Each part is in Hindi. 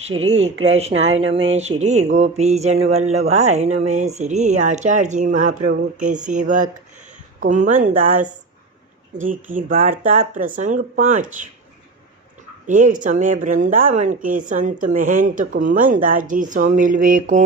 श्री कृष्णाय नमः। श्री गोपीजन वल्लभाय नमः। श्री आचार्य जी महाप्रभु के सेवक कुम्भन दास जी की वार्ता प्रसंग 5। एक समय वृंदावन के संत महंत कुम्भन दास जी सो मिलवे को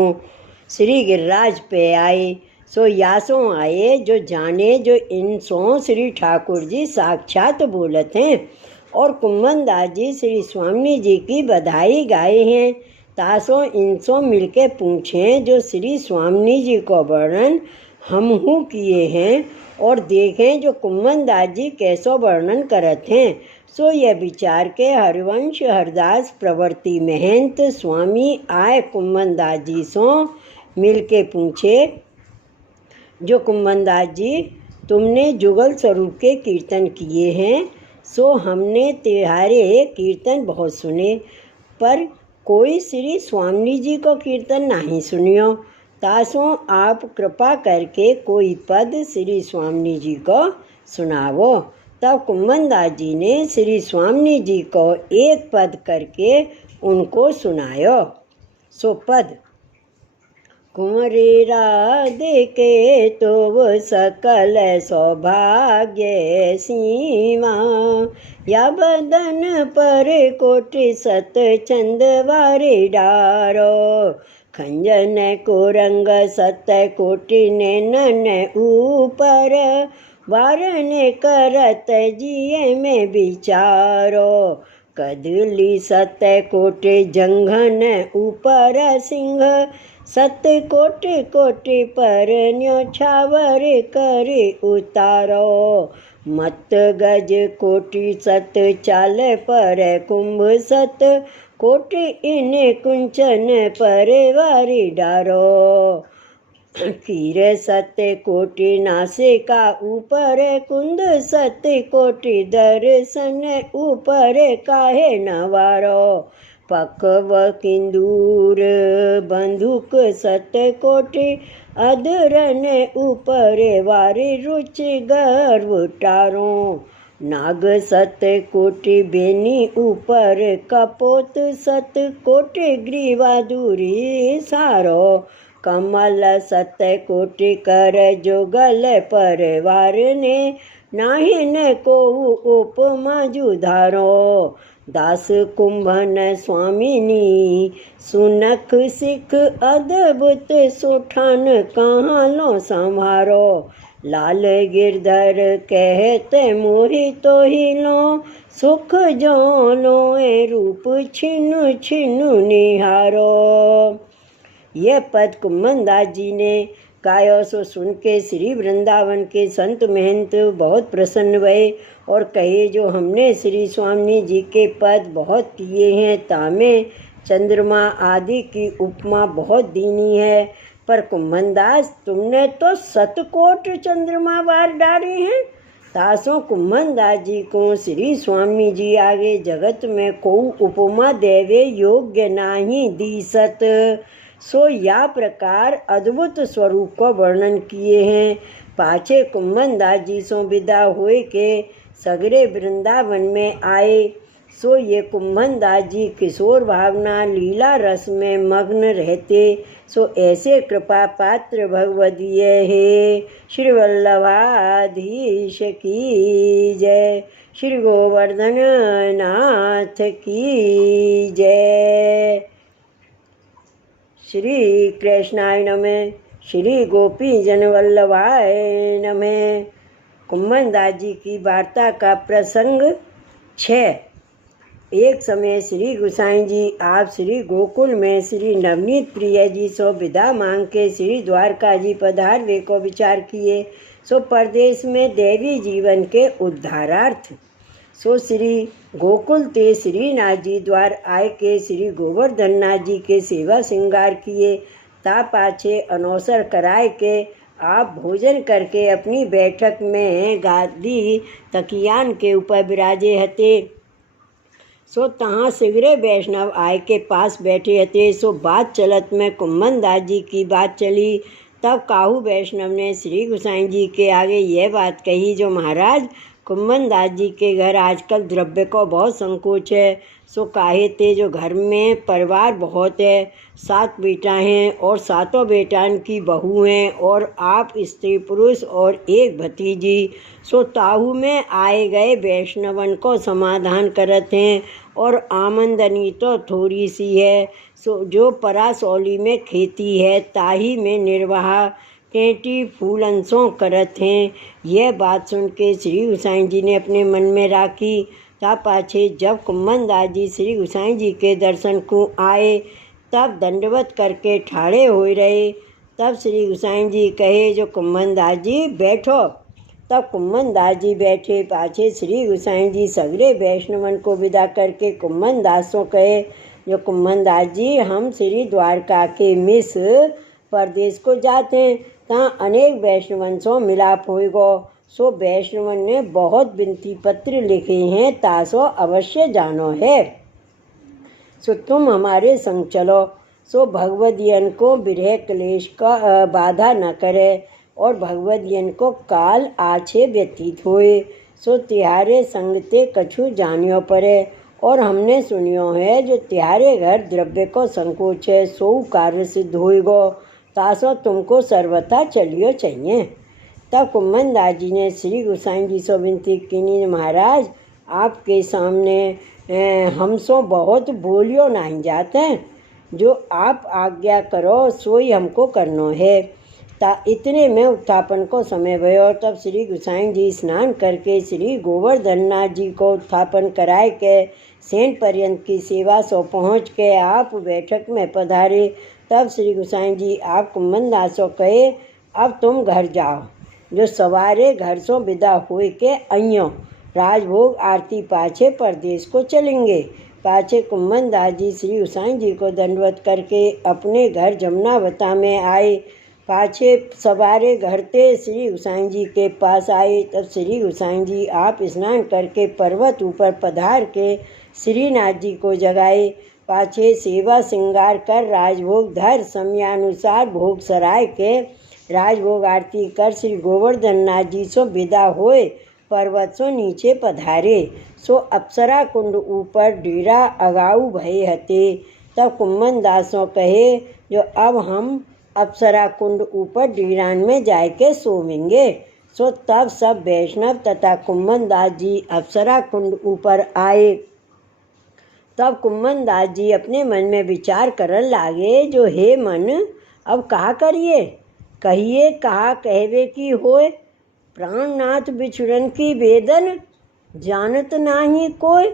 श्री गिरिराज पे आए। सो यासों आए जो जाने जो इन सो श्री ठाकुर जी साक्षात बोलत हैं और कुम्भन दास जी श्री स्वामी जी की बधाई गाए हैं। तासो इनसो मिलके पूछें जो श्री स्वामी जी को वर्णन हमहू किए हैं और देखें जो कुम्भन दास जी कैसो वर्णन करत हैं। सो यह विचार के हरिवंश हरदास प्रवर्ति महंत स्वामी आए कुम्भन दास जी सो मिलके पूछे जो कुम्भन दास जी तुमने जुगल स्वरूप के कीर्तन किए हैं, सो हमने तुम्हारे कीर्तन बहुत सुने पर कोई श्री स्वामी जी को कीर्तन नहीं सुनियो। तासो आप कृपा करके कोई पद श्री स्वामी जी को सुनावो। तब कुम्भन दास जी ने श्री स्वामी जी को एक पद करके उनको सुनायो। सो पद कुंवरे राधे के तो वो सकल सौभाग्य सीमा या बदन पर कोटि सत चंदवारे डारो खंजन को रंग सत कोटि नैनन ऊपर वारन करत जिये में विचारो कदली सत कोटि जंघन ऊपर सिंह सत कोटि कोटि पर न्योछावर करे उतारो मत गज कोटि सत चाल पर कुंभ सत कोटि इन कुंचन पर वारी डारो कीर सत कोटि नासिका ऊपर कुंद सत कोटि दर्शन ऊपर काहे नवारो पकव किंदूर बंदूक सत कोटि अधरन ऊपर वारी रुचि गर्व टारो नाग सत कोटि बेनी ऊपर कपोत सत कोटि ग्रीवा दूरी सारो कमल सत कोटि कर जुगल पर वार ने नाहिन को उपमा जुधारो दास कुंभन स्वामिनी सुनख सिख अद्भुत सुठान कहाँ लो संभारो लाल गिरधर कहते मोहि तो ही लो सुख जो लो ए रूप छिनु छिनु निहारो। यह पद कुम्भन दास जी ने गायो। सो सुन के श्री वृंदावन के संत महंत बहुत प्रसन्न हुए और कहे जो हमने श्री स्वामी जी के पद बहुत किए हैं, तामें चंद्रमा आदि की उपमा बहुत दीनी है, पर कुम्भन दास तुमने तो सतकोट चंद्रमा वार डाले हैं। तासों कुम्भन दास जी को श्री स्वामी जी आगे जगत में को उपमा देवे योग्य नाही दीसत। सो या प्रकार अद्भुत स्वरूप को वर्णन किए हैं। पाछे कुम्भन दास जी सो विदा हुए के सगरे वृंदावन में आए। सो ये कुम्भन दास जी किशोर भावना लीला रस में मग्न रहते। सो ऐसे कृपा पात्र भगवदीय हे। श्री वल्लभाधीश की जय। श्री गोवर्धन नाथ की जय। श्री कृष्णाय नमः। श्री गोपीजन वल्लभाय नमः। कुम्भन दास जी की वार्ता का प्रसंग 6। एक समय श्री गोसाई जी आप श्री गोकुल में श्री नवनीत प्रिय जी सो विदा मांग के श्री द्वारका जी पधारवे को विचार किए। सो परदेश में देवी जीवन के उद्धारार्थ सो श्री गोकुल ते श्रीनाथ जी द्वार आए के श्री गोवर्धन नाथ जी के सेवा श्रृंगार किए। ता पाछे अनौसर कराए के आप भोजन करके अपनी बैठक में गादी तकियान के ऊपर विराजे हते। सो तहाँ सिगरे वैष्णव आय के पास बैठे हते। सो बात चलत में कुम्भन दास जी की बात चली। तब काहू वैष्णव ने श्री गोसाई जी के आगे यह बात कही जो महाराज कुम्भन दास जी के घर आजकल द्रव्य को बहुत संकोच है। सो काहे ते जो घर में परिवार बहुत है, 7 बेटा हैं और 7 बेटान की बहू हैं और आप स्त्री पुरुष और एक भतीजी। सो ताहू में आए गए वैष्णवन को समाधान करत हैं और आमदनी तो थोड़ी सी है। सो जो परासौली में खेती है ताही में निर्वाह टेंटी फूलंसों करत हैं। यह बात सुन के श्री गोसाई जी ने अपने मन में राखी। ता पाछे जब कुम्भनदास जी श्री गोसाई जी के दर्शन को आए तब दंडवत करके ठाड़े हो रहे। तब श्री गोसाई जी कहे जो कुम्भनदास जी बैठो। तब कुम्भनदास जी बैठे। पाछे श्री गोसाई जी सगरे वैष्णवन को विदा करके कुम्भनदास को कहे जो कुम्भनदास जी हम श्री द्वारका के मिस परदेश को जाते हैं, तहाँ अनेक वैष्णवन सो मिलाप होएगो। सो वैष्णवन ने बहुत विनती पत्र लिखे हैं, तासो अवश्य जानो है। सो तुम हमारे संग चलो। सो भगवदियन को विरह क्लेश का बाधा न करे और भगवदियन को काल आछे व्यतीत होए। सो तिहारे संग ते कछु जानियो परे और हमने सुनियो है जो तिहारे घर द्रव्य को संकोच है, सो कार्य सिद्ध होएगो, तासो तुमको सर्वथा चलियो चाहिए। तब कुम्भनदास जी ने श्री गोसाई जी से विनती की, महाराज आपके सामने हमसो बहुत बोलियो नहीं जाते, जो आप आज्ञा करो सोई हमको करनो है। ता इतने में उत्थापन को समय भयो। तब श्री गोसाई जी स्नान करके श्री गोवर्धननाथ जी को उत्थापन कराए के सेन पर्यंत की सेवा सो पहुँच के आप बैठक में पधारे। तब श्री गोसाई जी आप कुम्भनदास को कहे अब तुम घर जाओ, जो सवारे घर सो विदा हुए के अइयो राजभोग आरती पाछे परदेश को चलेंगे। पाछे कुम्भनदास जी श्री गोसाई जी को दंडवत करके अपने घर जमुनावता में आए। पाछे सवारे घर ते श्री गोसाई जी के पास आए। तब श्री गोसाई जी आप स्नान करके पर्वत ऊपर पधार के श्रीनाथ जी को जगाए। पाछे सेवा श्रृंगार कर राजभोग धर समयानुसार भोग सराय के राजभोग आरती कर श्री गोवर्धननाथ जी सो विदा होए पर्वत सो नीचे पधारे। सो अप्सरा कुंड ऊपर डेरा अगाऊ भये हते। तब कुम्भनदास कहे जो अब हम अप्सरा कुंड ऊपर डेरान में जाए के सोवेंगे। सो तब सब वैष्णव तथा कुम्भनदास जी अप्सरा कुंड ऊपर आए। तब कुम्भनदास जी अपने मन में विचार करन लागे जो हे मन अब कहा करिए, कहिए कहा कहवे की होए, प्राणनाथ बिछुड़न की वेदन जानत नाही कोय।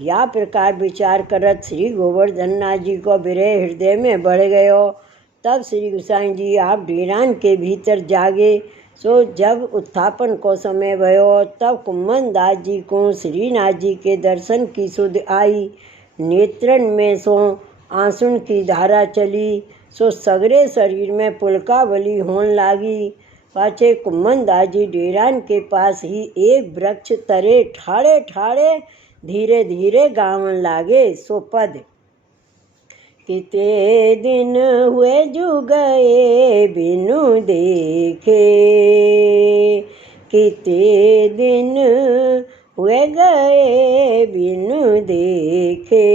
या प्रकार विचार करत श्री गोवर्धननाथ जी को विरह हृदय में बढ़ गयो। तब श्री गोसाई जी आप डेरान के भीतर जागे। सो जब उत्थापन को समय भयो तब कुम्भनदास जी को श्रीनाथ जी के दर्शन की सुध आई। नेत्रन में सो आंसुन की धारा चली। सो सगरे शरीर में पुलकावली होने लागी। पाछे कुम्भनदास जी डेरान के पास ही एक वृक्ष तरे ठाड़े ठाड़े धीरे धीरे गावन लागे। सो पद किते दिन हुए जु गए बिनु देखे, किते दिन हुए गए बिनु देखे,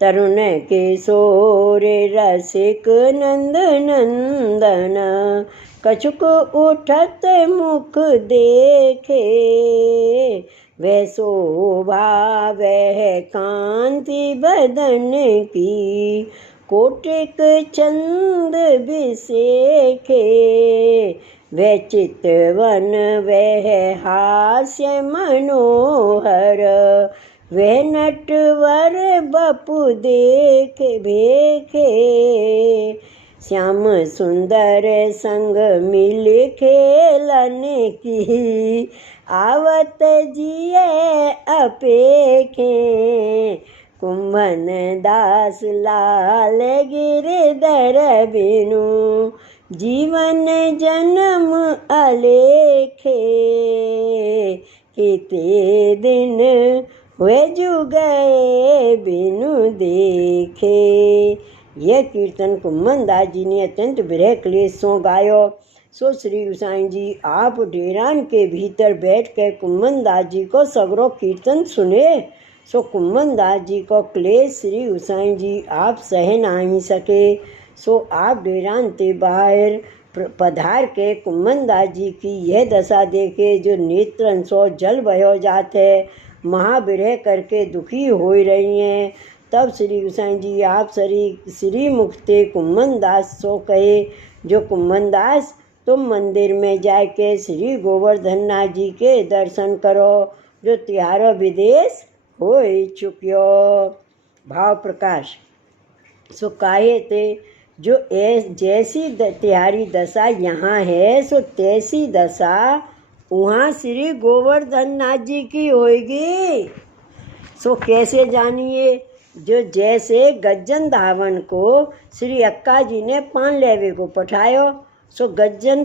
तरुण किशोर रसिक नंद नंदन, कछुक उठत मुख देखे, वह शोभा वह कांति बदन की, कोटिक चंद बिसेखे, वह चितवन वह हास्य मनोहर, वह नटवर बपु देखे भेखे, श्याम सुंदर संग मिल खेलन की, आवत जिये अपेखे, कुम्भन दास लाल गिरधर बिनु, जीवन जन्म अलेखे, किते दिन हुए जु गए बिनु देखे। यह कीर्तन कुम्भनदास जी ने अत्यंत विरह क्लेश सो गायो। सो श्री गोसाई जी आप डेरान के भीतर बैठ कर कुम्भनदास जी को सगरो कीर्तन सुने। सो कुम्मन दास जी को क्लेश श्री गोसाई जी आप सह नहीं सके, सो आप डेरानते बाहर पधार के कुम्मन दास जी की यह दशा देखे, जो नेत्रन सो जल भयो जाते महाविरह करके दुखी हो रही हैं। तब श्री गोसाई जी आप श्री मुखते कुम्मन दास सो कहे, जो कुम्मन दास तुम मंदिर में जाके श्री गोवर्धन नाथ जी के दर्शन करो, जो तिहारो विदेश हो चुक्यो। भाव प्रकाश सो काहे ते, जो जैसी तिहारी दशा यहाँ है सो तैसी दशा वहाँ श्री गोवर्धन नाथ जी की होगी। सो कैसे जानिए, जो जैसे गज्जन धावन को श्री अक्का जी ने पान लेवे को पठायो, सो गज्जन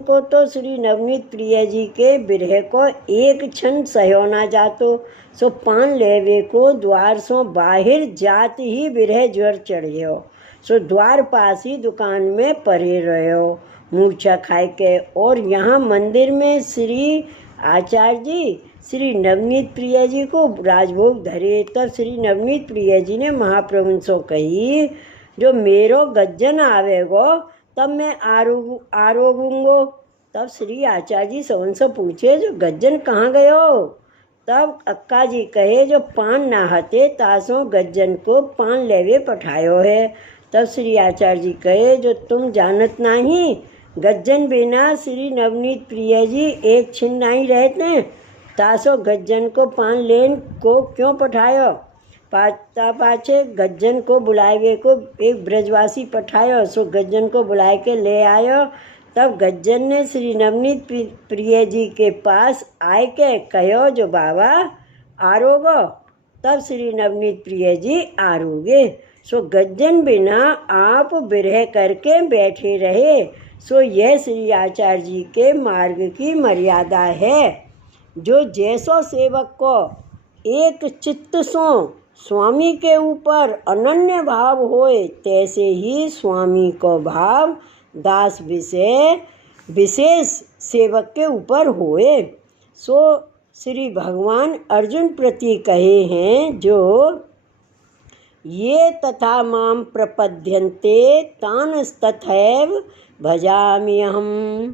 को तो श्री नवनीत प्रिय जी के बिरह को एक क्षण सहो ना जातो, सो पान लेवे को द्वार सो बाहर जात ही बिरह ज्वर चढ़ियो, सो द्वार पास ही दुकान में पड़े रहो मूर्छा खाए के। और यहाँ मंदिर में श्री आचार्य जी श्री नवनीत प्रिय जी को राजभोग धरे, तब श्री नवनीत प्रिय जी ने महाप्रभु सो कही, जो मेरो गज्जन आवेगो तब मैं आरोगूंगो। तब श्री आचार्य जी से पूछे, जो गज्जन कहाँ गयो? तब अक्का जी कहे, जो पान ना हते तासों गज्जन को पान लेवे पठायो है। तब श्री आचार्य जी कहे, जो तुम जानत नहीं, गज्जन बिना श्री नवनीत प्रिय जी एक क्षण नहीं रहते, तासो गज्जन को पान लेन को क्यों पठायो? पाछे गज्जन को बुलावे को एक ब्रजवासी पठायो, सो गज्जन को बुलाए के ले आयो। तब गज्जन ने श्री नवनीत प्रिय जी के पास आए के कहो, जो बाबा आरोगो। तब श्री नवनीत प्रिय जी आरोगे। सो गज्जन बिना आप बिरह करके बैठे रहे, सो यह श्री आचार्य जी के मार्ग की मर्यादा है। जो जैसो सेवक को एक चित्त सो स्वामी के ऊपर अनन्य भाव होए, तैसे ही स्वामी को भाव दास विशेष सेवक के ऊपर होए। सो श्री भगवान अर्जुन प्रति कहे हैं, जो ये तथा माम प्रपद्यन्ते तानस्तथैव भजाम्यहम्।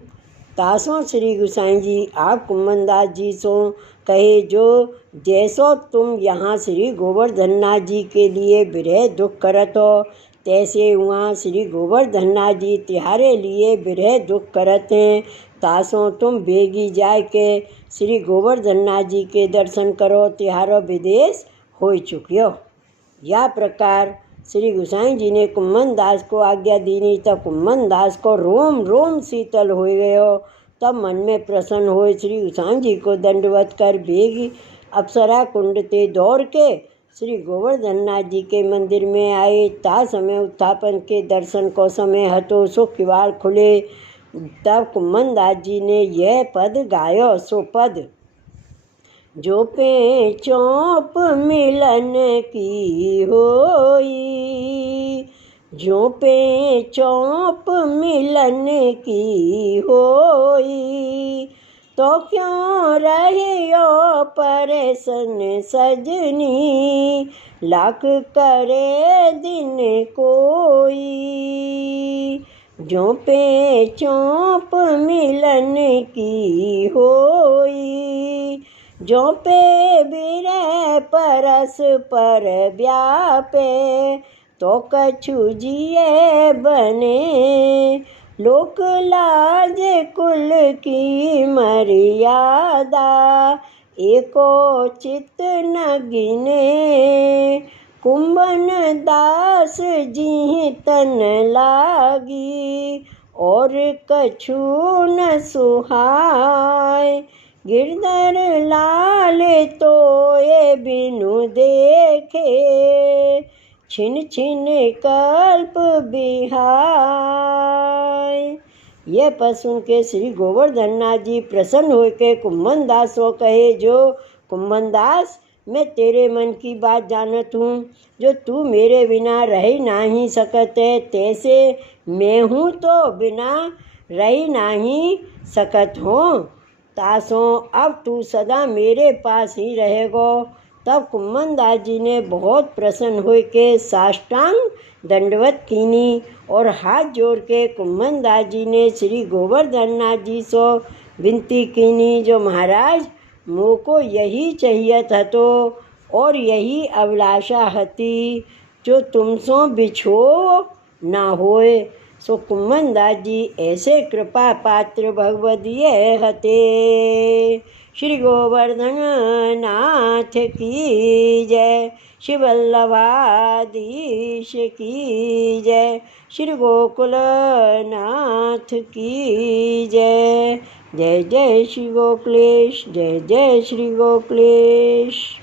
तासों श्री गोसाई जी आप कुम्मन दास जी सो कहे, जो जैसो तुम यहाँ श्री गोवर्धन नाथ जी के लिए विरह दुख करत हो, तैसे वहाँ श्री गोवर्धन नाथ जी तिहारे लिए विरह दुख करत हैं। तासों तुम बेगी जाए के श्री गोवर्धन नाथ जी के दर्शन करो, तिहारो विदेश हो चुकियो। या प्रकार श्री गोसाई जी ने कुम्मन दास को आज्ञा दीनी, तब कुम्मन दास को रोम रोम शीतल हो गयो। तब मन में प्रसन्न हो श्री गोसाई जी को दंडवत कर बेगी अप्सरा कुंड ते दौड़ के श्री गोवर्धन नाथ जी के मंदिर में आए। ता समय उत्थापन के दर्शन को समय हतो, सो किवाड़ खुले। तब कुम्मन दास जी ने यह पद गायो। सो पद, जो पे चौप मिलन की होई, जो पे चौप मिलन की होई, तो क्यों रहियो परेशान सजनी, लाख करे दिन कोई। जो पे चौप मिलन की होई, जो पे बिरह परस पर व्यापे, तो कछु जिए बने, लोक लाज कुल की मर्यादा, एको चित न गिने। कुम्मन दास जी तन लागी, और कछु न सुहाय। गिरधर लाल तोए बिनु देखे, छिन छिन कल्प बिहाय। यह पद सुन के श्री गोवर्धन नाथ जी प्रसन्न होके कुम्मन दास को कहे, जो कुम्मन दास मैं तेरे मन की बात जानत हूँ, जो तू मेरे बिना रह नहीं सकत है, तैसे मैं हूँ तो बिना रह नहीं सकत हूँ। तासों अब तू सदा मेरे पास ही रहेगो। तब कुम्मनदास जी ने बहुत प्रसन्न हो के साष्टांग दंडवत कीनी और हाथ जोड़ के कुम्मनदास जी ने श्री गोवर्धन नाथ जी सो विनती कीनी, जो महाराज मोको यही चाहिए थतो और यही अभिलाषा हती, जो तुमसो बिछो ना होए। सो कुम्मनदास जी ऐसे कृपा पात्र भगवदीय हते। श्री गोवर्धन नाथ की जय, श्री वल्लभाधीश की जय, श्री गोकुल नाथ की जय। जय जय श्री गोकुलेश, जय जय श्री गोकुलेश।